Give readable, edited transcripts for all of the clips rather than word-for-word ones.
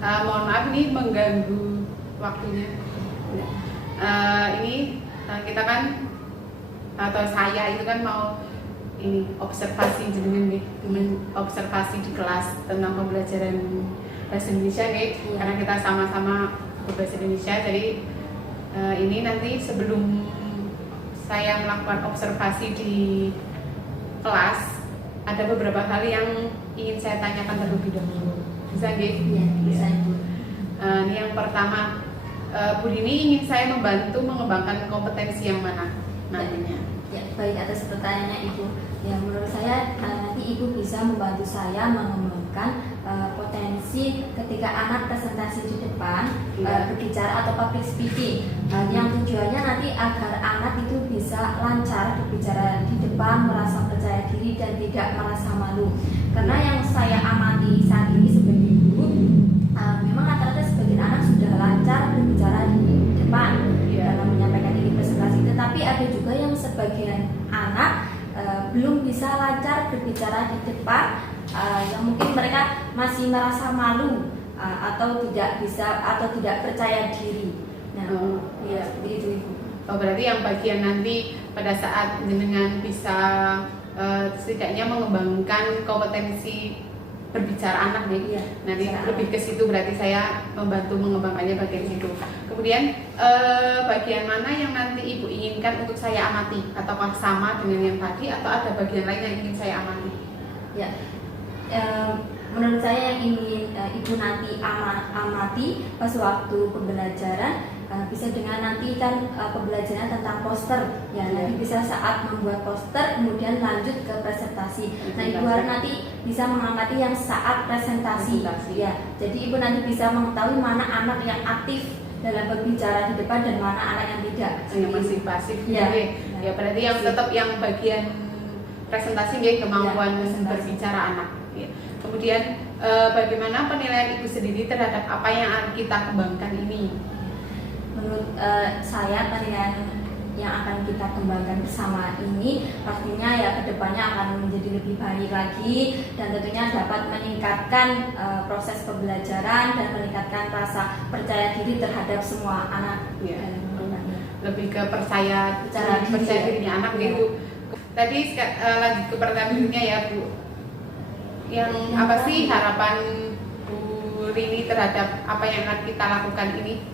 Mohon maaf ini mengganggu waktunya. Kita kan atau saya itu kan mau ini observasi jenengan nih, observasi di kelas tentang pembelajaran bahasa Indonesia nih, karena kita sama-sama berbahasa Indonesia. Jadi ini nanti sebelum saya melakukan observasi di kelas, ada beberapa hal yang ingin saya tanyakan terlebih dahulu. Bisa nggih? Iya, bisa Ibu. Ini yang pertama, Bu Rini ingin saya membantu mengembangkan kompetensi yang mana nantinya? Ya, baik, atas pertanyaannya Ibu. Ya, menurut saya nanti Ibu bisa membantu saya mengembangkan potensi ketika anak presentasi di depan, berbicara atau public speaking. Yang tujuannya nanti agar anak itu bisa lancar berbicara di depan, merasa percaya diri dan tidak merasa malu. Karena yang saya amati saat ini sebagai guru, memang rata-rata sebagian anak sudah lancar berbicara di depan dalam menyampaikan ini presentasi. Tetapi ada juga yang sebagian anak belum bisa lancar berbicara di depan, yang mungkin mereka masih merasa malu atau tidak bisa atau tidak percaya diri. Nah, ya seperti itu Ibu. Oh, berarti yang bagian nanti pada saat jenengan bisa setidaknya mengembangkan kompetensi berbicara anak nih. Iya, nanti lebih ke situ, berarti saya membantu mengembangkannya bagian situ. Kemudian bagian mana yang nanti Ibu inginkan untuk saya amati, ataukah sama dengan yang tadi atau ada bagian lain yang ingin saya amati? Ya, menurut saya yang ingin Ibu nanti amati pas waktu pembelajaran bisa dengan nanti kan pembelajaran tentang poster ya, nanti bisa saat membuat poster kemudian lanjut ke presentasi. Nah, Ibu harus nanti bisa mengamati yang saat presentasi. Ya, jadi Ibu nanti bisa mengetahui mana anak yang aktif dalam berbicara di depan dan mana anak yang tidak, yang masih pasif. Ya, ya berarti yang tetap yang bagian presentasi ya, kemampuan berbicara anak ya. Kemudian bagaimana penilaian Ibu sendiri terhadap apa yang kita kembangkan ini? Menurut saya penilaian yang akan kita kembangkan bersama ini pastinya ya kedepannya akan menjadi lebih baik lagi dan tentunya dapat meningkatkan proses pembelajaran dan meningkatkan rasa percaya diri terhadap semua anak. Lebih ke percaya dirinya anak gitu. Tadi lanjut ke pertanyaan berikutnya ya Bu, yang apa sih harapan Bu Rini terhadap apa yang akan kita lakukan ini?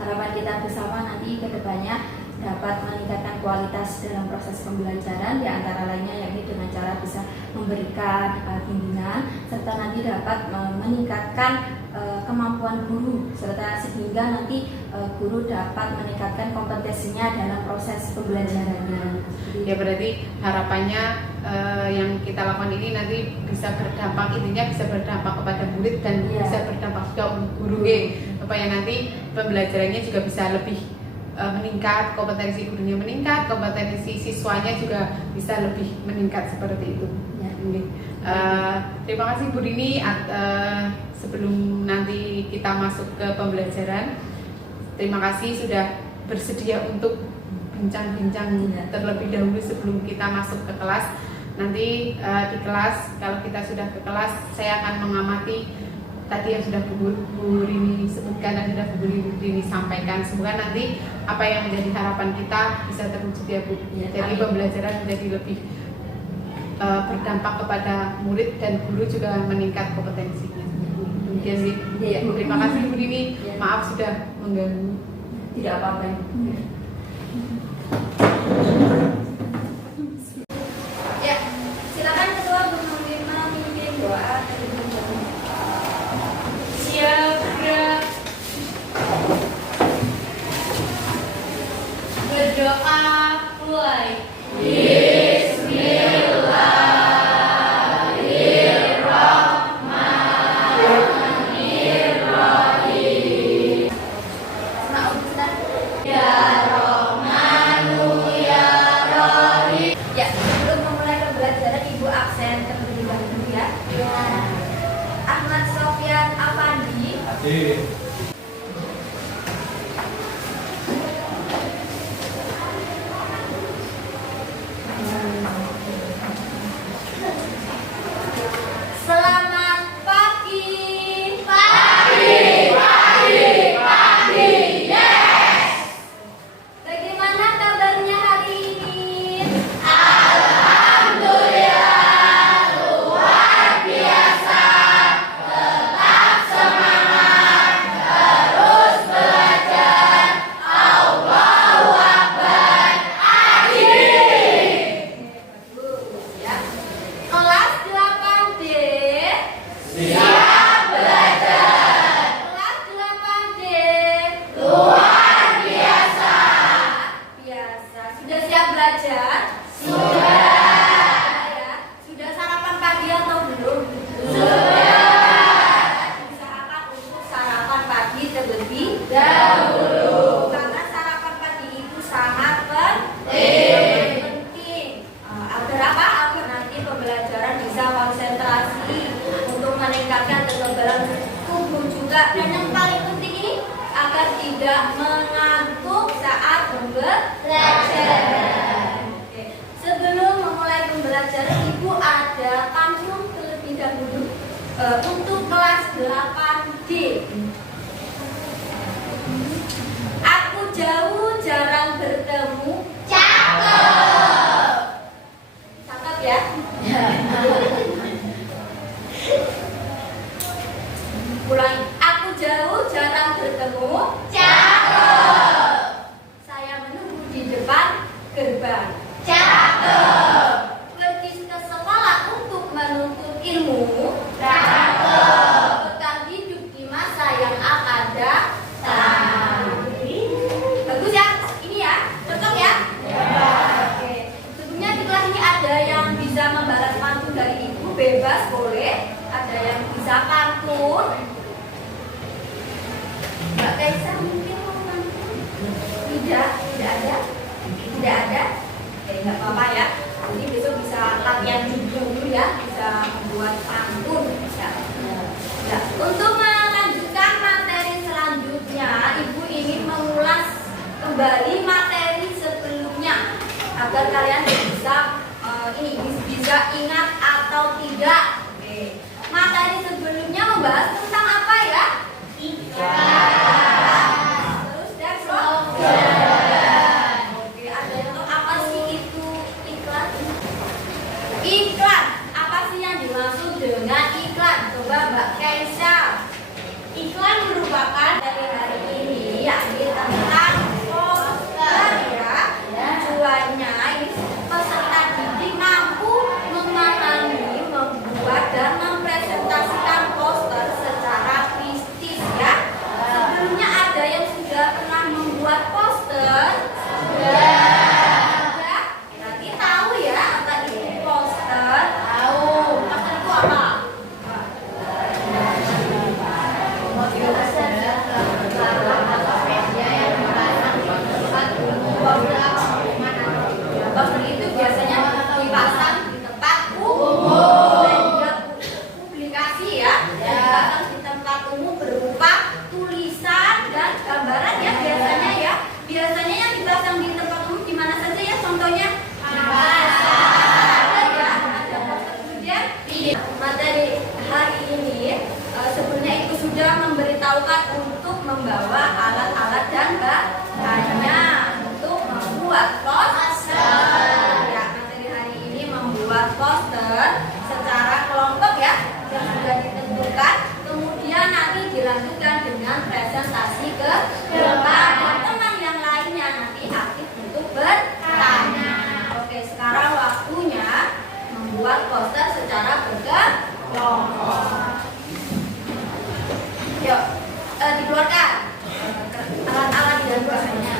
Harapan kita bersama nanti ke depannya dapat meningkatkan kualitas dalam proses pembelajaran, di antara lainnya yakni dengan cara bisa memberikan bimbingan serta nanti dapat meningkatkan kemampuan guru serta sehingga nanti guru dapat meningkatkan kompetensinya dalam proses pembelajarannya. Ya berarti harapannya yang kita lakukan ini nanti bisa berdampak, intinya bisa berdampak kepada murid dan bisa berdampak juga untuk guru supaya nanti pembelajarannya juga bisa lebih meningkat, kompetensi gurunya meningkat, kompetensi siswanya juga bisa lebih meningkat seperti itu. Terima kasih Bu Rini. Sebelum nanti kita masuk ke pembelajaran, terima kasih sudah bersedia untuk bincang-bincang terlebih dahulu sebelum kita masuk ke kelas. Nanti di kelas, kalau kita sudah ke kelas, saya akan mengamati tadi yang sudah Bu Rini sebutkan dan sudah Bu Rini sampaikan. Semoga nanti apa yang menjadi harapan kita bisa terwujud ya Bu. Jadi pembelajaran menjadi lebih berdampak kepada murid dan guru juga meningkat kompetensinya. Demikian sih. Terima kasih Bu Rini. Maaf sudah mengganggu. Tidak apa-apa. Ya, silakan Ketua Bu Nurlina memimpin doa. Berdoa mulai. Bismillahirrahmanirrahim. Ya Rahmanu ya Rahim. Ya, sebelum memulai pembelajaran Ibu absen terlebih dahulu ya. Ahmad Sofyan Afandi. Selamat pagi. juga, dan yang paling penting ini agar tidak mengantuk saat pembelajaran. Oke. Sebelum memulai pembelajaran, Ibu ada pantun terlebih dahulu untuk kelas 8D. Aku jauh jarang bertemu. Cakep. Cakep ya? Ulangi. Aku jauh jarang bertemu. Cakep. Saya menunggu di depan gerbang. Cakep. Pergi ke sekolah untuk menuntut ilmu. Cakep. Bekal hidup di masa yang akan datang. Bagus ya? Ini ya? Cocok ya? Oke. Sebelumnya di kelas ini ada yang bisa membalas pantun dari Ibu, bebas boleh. Ada yang bisa pantun. Mbak Kaisa mungkin mau pantun? Tidak ada. Tidak ada. Oke, nggak apa-apa ya. Ini besok bisa latihan dulu ya, bisa membuat pantun. Ya. Ya. Untuk melanjutkan materi selanjutnya, Ibu ingin mengulas kembali materi sebelumnya agar kalian bisa ingat atau tidak. Oke. Materi sebelumnya membahas tentang apa ya? Terus dan slogan. Oke, ada yang tahu apa sih itu iklan? Iklan. Apa sih yang dimaksud dengan iklan? Coba Mbak Kaisa. Iklan merupakan dari hari ini yakni tentang poster ya. Tujuannya ini peserta didik mampu memahami, membuat dan mempresentasikan poster secara kritis ya. Sebelumnya ada yang sudah pernah membuat poster? Sudah. Berarti tahu ya apa itu poster? Tahu. Poster itu apa? Poster itu biasanya dipasang di tempat umum dan juga publikasi ya. Dipasang di tempat umum berupa tulisan dan gambaran ya biasanya ya. Biasanya yang dipasang di tempat umum di mana saja ya contohnya? Ada ya. Ada poster. Kemudian materi hari ini sebelumnya itu sudah memberitahukan untuk membawa alat-alat dan bahannya untuk membuat poster. Ya, materi hari ini membuat poster secara kelompok ya yang sudah ditentukan. Kemudian nanti dilanjutkan dengan presentasi ke kepada teman yang lainnya, nanti aktif untuk bertanya. Oke, sekarang waktunya membuat poster secara berkelompok. Yuk, dikeluarkan alat-alat dan bahannya.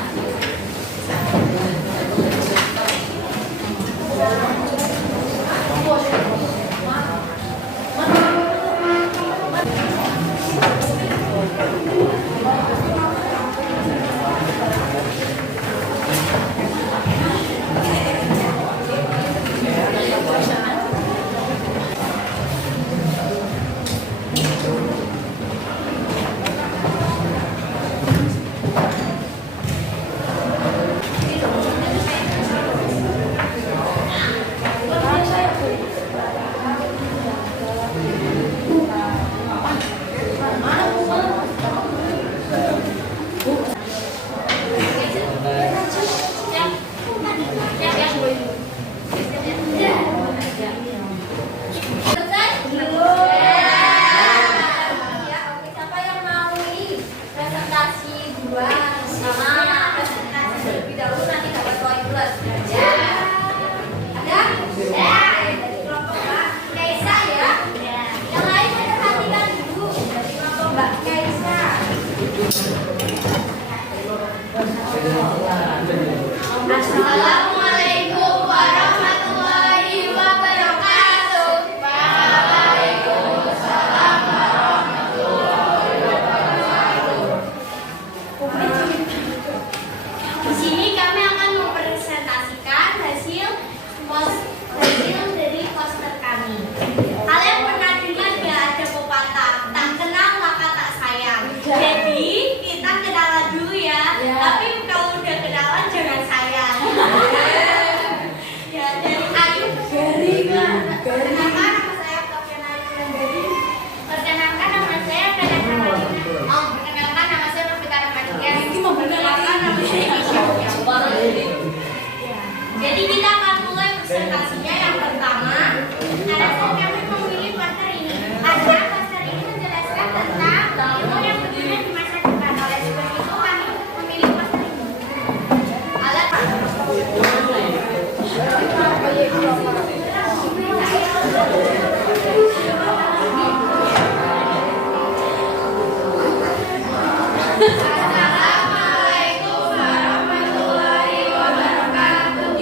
Assalamualaikum warahmatullahi wabarakatuh.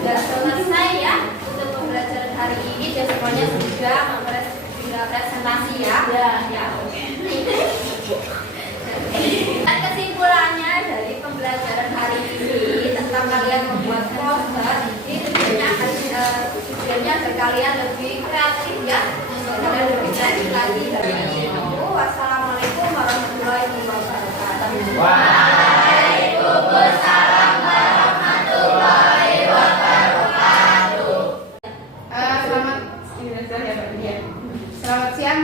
Sudah selesai ya untuk pembelajaran hari ini dan semuanya sudah presentasi ya. Ya, oke. Dan kesimpulannya dari pembelajaran hari ini tentang kalian membuat poster ini tujuannya agar kalian lebih kreatif ya dan lebih kreatif lagi dari itu. Wassalamualaikum warahmatullahi wabarakatuh. Waalaikumsalam warahmatullahi wabarakatuh. Selamat Selamat siang.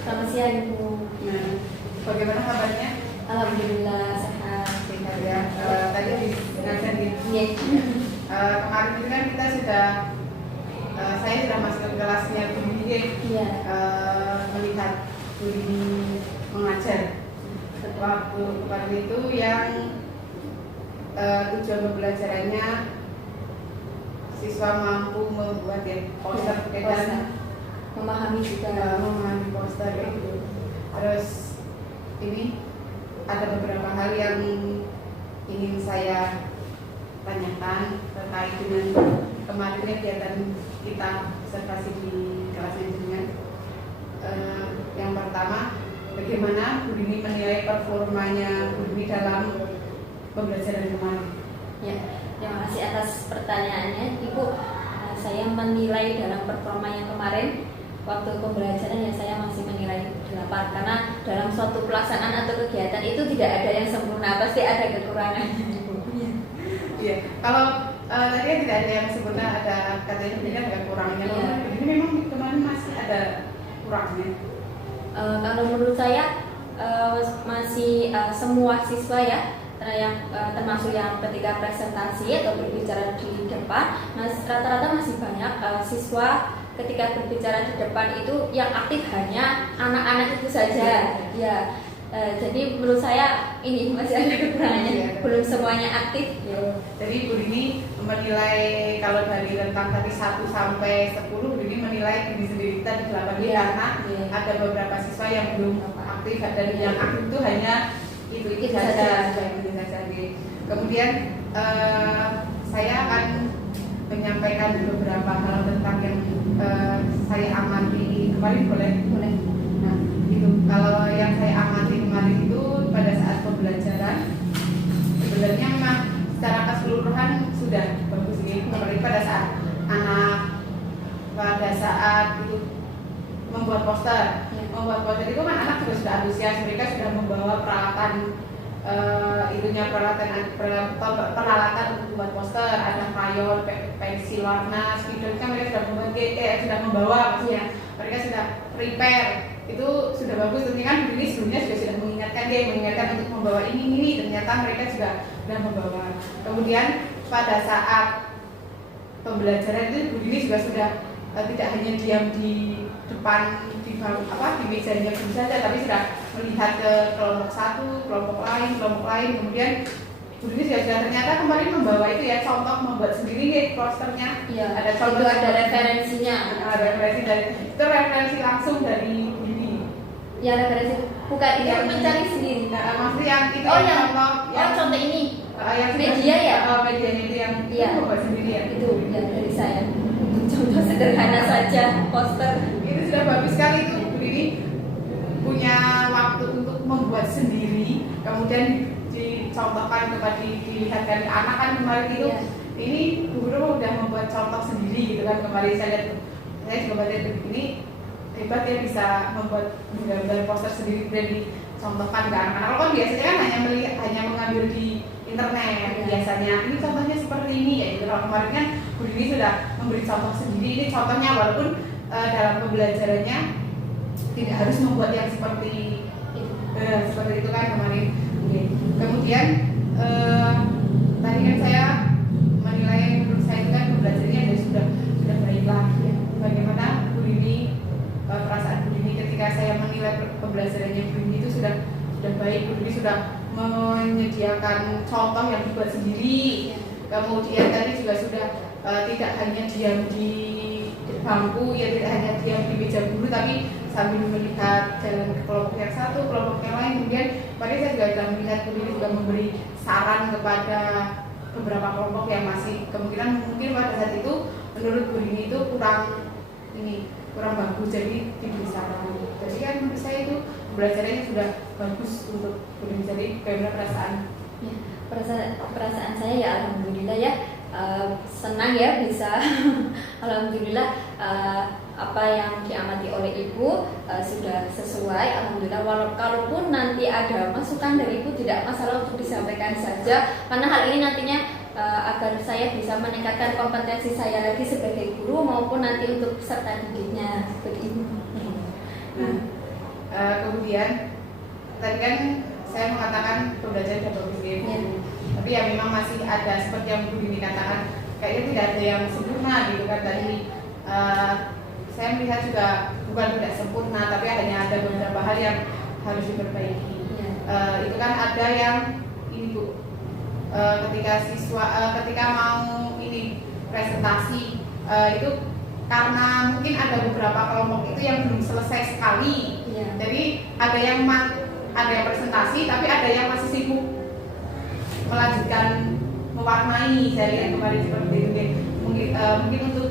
Selamat siang Ibu. Nah, bagaimana kabarnya? Alhamdulillah sehat. Sehat ya. Tadi didengarkan di Iya. kemarin itu kan kita sudah saya sudah masuk ke kelasnya Bu Dini, Iya. melihat Bu Dini mengajar. Waktu kemarin itu yang tujuan pembelajarannya siswa mampu membuat ya poster dan Memahami juga. memahami poster itu. Terus ini ada beberapa hal yang ingin saya tanyakan terkait dengan kemarin kegiatan kita observasi di kelas dengan yang pertama, bagaimana Bu Dini menilai performanya Bu Dini dalam pembelajaran kemarin? Ya, terima kasih atas pertanyaannya, Ibu. Saya menilai dalam performa yang kemarin waktu pembelajaran ya saya masih menilai 8 karena dalam suatu pelaksanaan atau kegiatan itu tidak ada yang sempurna, pasti ada kekurangannya. Iya, kalau tadi kan tidak ada yang sempurna, ada katanya ini ada kurangnya. Iya. Ini memang kemarin masih ada kurangnya. Kalau menurut saya masih semua siswa ya, yang termasuk yang ketika presentasi atau berbicara di depan, rata-rata masih banyak siswa ketika berbicara di depan itu yang aktif hanya anak-anak itu saja. Ya, jadi menurut saya ini masih ada kekurangannya, belum semuanya aktif. Ya. Jadi Bu Dini menilai kalau dari rentang tadi 1 sampai 10, Bu Dini menilai diri sendiri kita di 8 Iya. karena Iya. ada beberapa siswa yang belum aktif dan yang aktif itu hanya itu Itu saja. saja. Itu saja. Kemudian saya akan menyampaikan beberapa hal tentang yang saya amati kemarin, boleh? Boleh. Nah, itu kalau yang saya amati kemarin itu pada saat pembelajaran sebenarnya memang secara keseluruhan sudah bagus ya. Apalagi pada saat itu membuat poster. Ya. Membuat poster itu kan anak juga sudah antusias, mereka sudah membawa peralatan peralatan untuk membuat poster, ada crayon, pensil warna, spidol, kan mereka sudah membawa maksudnya. Mereka sudah prepare, itu sudah bagus. Tentunya kan ini sebelumnya sudah mengingatkan untuk membawa ini, ternyata mereka sudah membawa. Kemudian pada saat pembelajaran itu Bu Dini juga sudah tidak hanya diam di depan di mejanya Bu saja, tapi sudah melihat ke kelompok satu, kelompok lain, kemudian Bu Dini sudah ternyata kemarin membawa itu ya, contoh membuat sendiri ya posternya. Iya. Ada contoh, Itu ada referensinya. Itu referensi langsung dari Bu Dini. Ya referensi bukan itu mencari sendiri. Maksudnya yang itu Oh, yang yang contoh contoh ini. yang Media ya? Medianya itu yang Iya. itu membuat sendiri ya. Itu ya dari saya. Contoh sederhana saja poster. Itu sudah bagus sekali itu Bu Dini punya waktu untuk membuat sendiri, kemudian dicontohkan kepada dilihatkan ke anak kan kemarin itu. Iya. Ini Bu Guru udah membuat contoh sendiri gitu kan, kemarin saya juga lihat ini hebat ya, bisa membuat gambar poster sendiri dan dicontohkan ke anak-anak. Kalau kan biasanya kan hanya mengambil di internet biasanya, ini contohnya seperti ini ya. Kalau kemarin kan Bu Dini sudah memberi contoh sendiri. Ini contohnya walaupun dalam pembelajarannya tidak harus membuat yang seperti itu kan kemarin. Oke. Kemudian tadi kan saya menilai menurut saya itu kan pembelajarannya sudah baiklah. Bagaimana Bu Dini, perasaan Bu Dini ketika saya menilai pembelajarannya Bu Dini itu sudah baik. Bu Dini sudah menyediakan contoh yang dibuat sendiri. Kemudian tadi juga sudah tidak hanya diam di bangku ya, tidak hanya diam di meja guru, tapi sambil melihat jalan ke kelompok yang satu, kelompok yang lain. Kemudian kemarin saya juga sudah melihat Bu Dini juga memberi saran kepada beberapa kelompok yang masih kemungkinan mungkin pada saat itu menurut Bu Dini itu kurang bagus, jadi diberi saran. Jadi kan menurut saya itu pembelajarannya sudah bagus untuk Bu Dini. Jadi bagaimana perasaan? Ya, perasaan saya ya alhamdulillah ya, senang ya bisa alhamdulillah apa yang diamati oleh ibu sudah sesuai alhamdulillah. Kalaupun nanti ada masukan dari ibu tidak masalah untuk disampaikan saja, karena hal ini nantinya agar saya bisa meningkatkan kompetensi saya lagi sebagai guru maupun nanti untuk peserta didiknya seperti itu. Nah, kemudian tadi kan saya mengatakan pembelajaran sudah bagus ya. Tapi ya memang masih ada seperti yang Bu Dini katakan, kayaknya tidak ada yang sempurna gitu kan tadi. Saya melihat juga bukan tidak sempurna, tapi hanya ada beberapa hal yang harus diperbaiki. Itu kan ada yang ini Bu, ketika mau ini presentasi itu karena mungkin ada beberapa kelompok itu yang belum selesai sekali. Jadi ada yang presentasi, tapi ada yang masih sibuk melanjutkan mewarnai. Saya lihat kemarin seperti itu. Mungkin untuk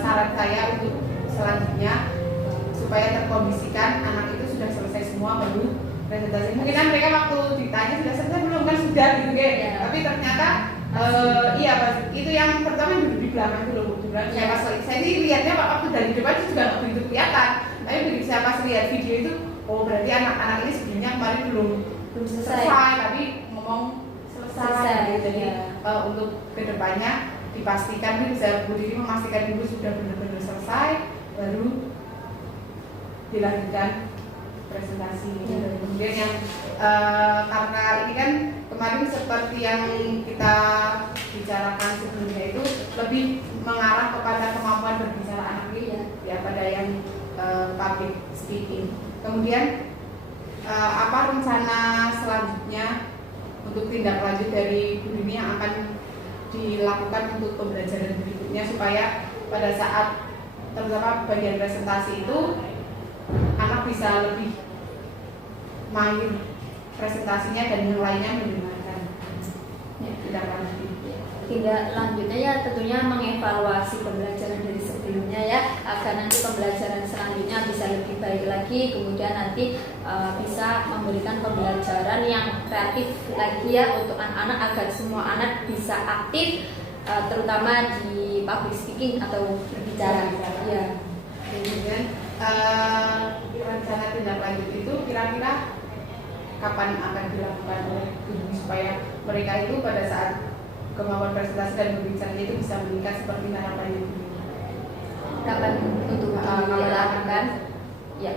saran saya untuk selanjutnya supaya terkondisikan anak itu sudah selesai semua baru presentasi. Mungkin kan mereka waktu ditanya sudah selesai belum, kan sudah gitu kayak. Tapi ternyata iya Pak, itu yang pertama duduk di belakang dulu. Saya pas saya sih lihatnya waktu dari depan itu juga nggak begitu kelihatan. Tapi begitu saya pas lihat video itu, oh berarti anak-anak ini sebenarnya kemarin belum selesai, tapi ngomong selesai. Jadi untuk kedepannya dipastikan bisa Bu Dini memastikan dulu sudah benar-benar selesai, baru dilanjutkan presentasi. Kemudian yang karena ini kan kemarin seperti yang kita bicarakan sebelumnya itu lebih mengarah kepada kemampuan berbicara anak ini ya pada yang public speaking. Kemudian apa rencana selanjutnya untuk tindak lanjut dari Bu Dini yang akan dilakukan untuk pembelajaran berikutnya supaya pada saat terutama bagian presentasi itu anak bisa lebih mahir presentasinya dan yang lainnya mendengarkan. Tindak lanjut. Tindak lanjutnya ya tentunya mengevaluasi pembelajaran dari sebelumnya ya, agar nanti pembelajaran selanjutnya bisa lebih baik lagi, kemudian nanti bisa memberikan pembelajaran yang kreatif lagi ya untuk anak-anak agar semua anak bisa aktif terutama di public speaking atau berbicara ya. Kemudian rencana tindak lanjut itu kira-kira kapan akan dilakukan oleh guru supaya mereka itu pada saat kemampuan presentasi dan berbicara itu bisa meningkat seperti harapannya Bu Dini? Kapan untuk dilakukan? Ya,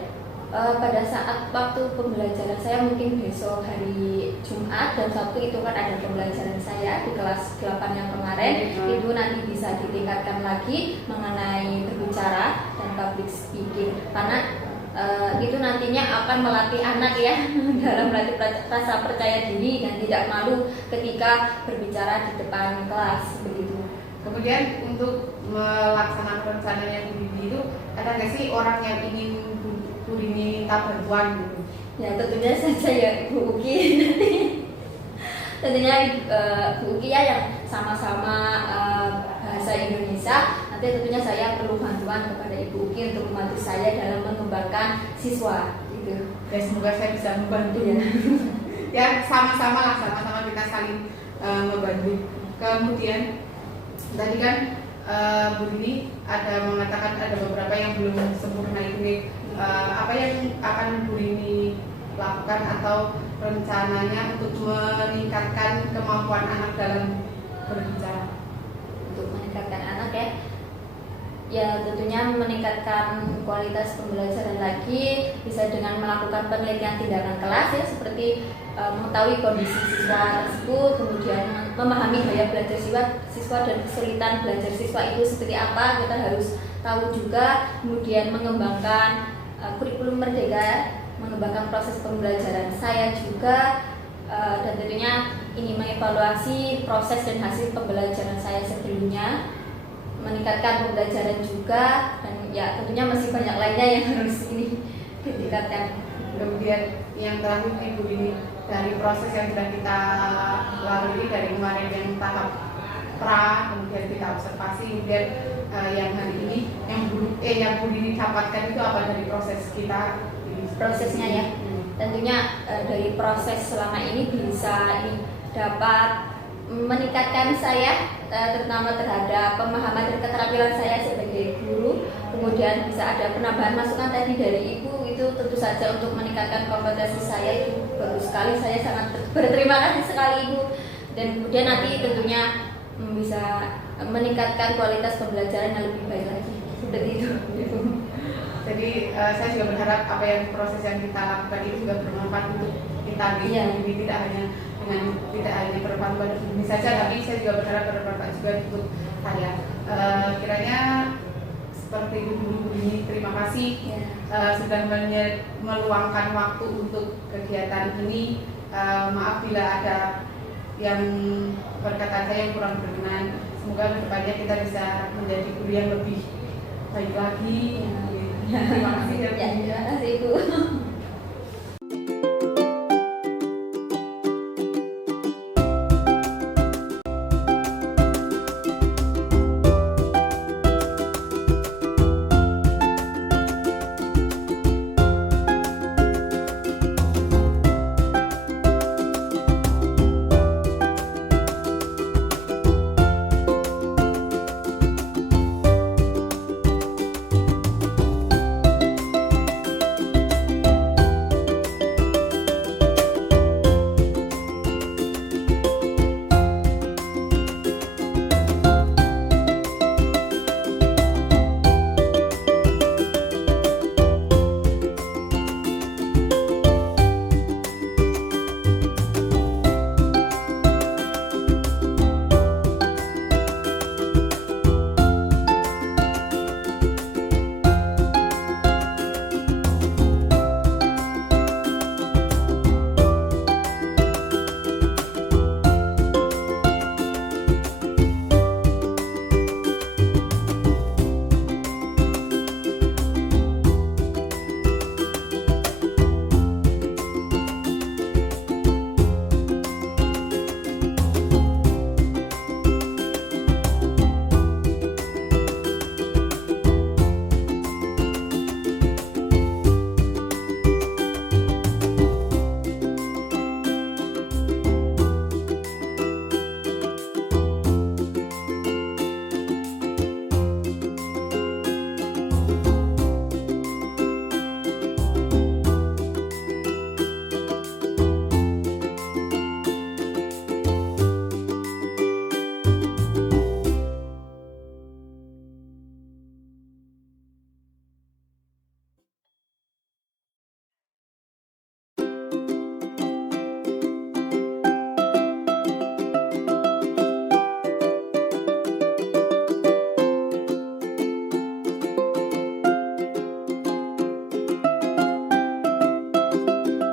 pada saat waktu pembelajaran saya mungkin besok hari Jumat dan Sabtu itu kan ada pembelajaran saya di kelas 8 yang kemarin. Itu nanti bisa ditingkatkan lagi mengenai berbicara dan public speaking, karena itu nantinya akan melatih anak ya dalam melatih rasa percaya diri dan tidak malu ketika berbicara di depan kelas begitu. Kemudian untuk melaksanakan rencananya Bu Dini itu ada nggak sih orang yang ingin Bu Dini minta bantuan gitu? Ya tentunya saja ya Ibu Uki tentunya Bu Uki ya yang sama-sama bahasa Indonesia. Nanti tentunya saya perlu bantuan kepada Ibu Uki untuk membantu saya dalam mengembangkan siswa gitu. Dan semoga saya bisa membantu ya sama-sama lah, sama-sama kita saling membantu. Kemudian tadi kan Bu Dini ada mengatakan ada beberapa yang belum sempurna ini. Apa yang akan Bu Dini lakukan atau rencananya untuk meningkatkan kemampuan anak dalam berbicara? Untuk meningkatkan anak ya tentunya meningkatkan kualitas pembelajaran lagi bisa dengan melakukan penelitian tindakan kelas ya, seperti mengetahui kondisi siswa tersebut, kemudian memahami gaya belajar siswa dan kesulitan belajar siswa itu seperti apa, kita harus tahu juga. Kemudian mengembangkan kurikulum merdeka, mengembangkan proses pembelajaran saya juga, dan tentunya ini mengevaluasi proses dan hasil pembelajaran saya sebelumnya. meningkatkan pembelajaran juga, dan ya tentunya masih banyak lainnya yang harus ini ditingkatkan. Kemudian yang terakhir Ibu ini, dari proses yang sudah kita lalui dari kemarin yang tahap pra, kemudian kita observasi, kemudian yang hari ini yang Bu Dini dapatkan itu apa dari proses kita? Prosesnya ya, tentunya dari proses selama ini bisa ini dapat meningkatkan saya terutama terhadap pemahaman dan keterampilan saya sebagai guru. Kemudian bisa ada penambahan masukan tadi dari Ibu, itu tentu saja untuk meningkatkan kompetensi saya, itu bagus sekali. Saya sangat berterima kasih sekali Ibu. Dan kemudian nanti tentunya bisa meningkatkan kualitas pembelajaran yang lebih baik lagi, seperti itu Ibu. Jadi saya juga berharap apa yang proses yang kita lakukan itu juga bermanfaat untuk kita di ini, tidak hanya bermanfaat buat ini saja, tapi saya juga berharap bermanfaat juga untuk saya. Kiranya seperti Ibu ini, terima kasih sudah meluangkan waktu untuk kegiatan ini. Maaf bila ada yang perkataan saya yang kurang berkenan. Semoga kedepannya kita bisa menjadi guru yang lebih baik lagi. Terima kasih ya.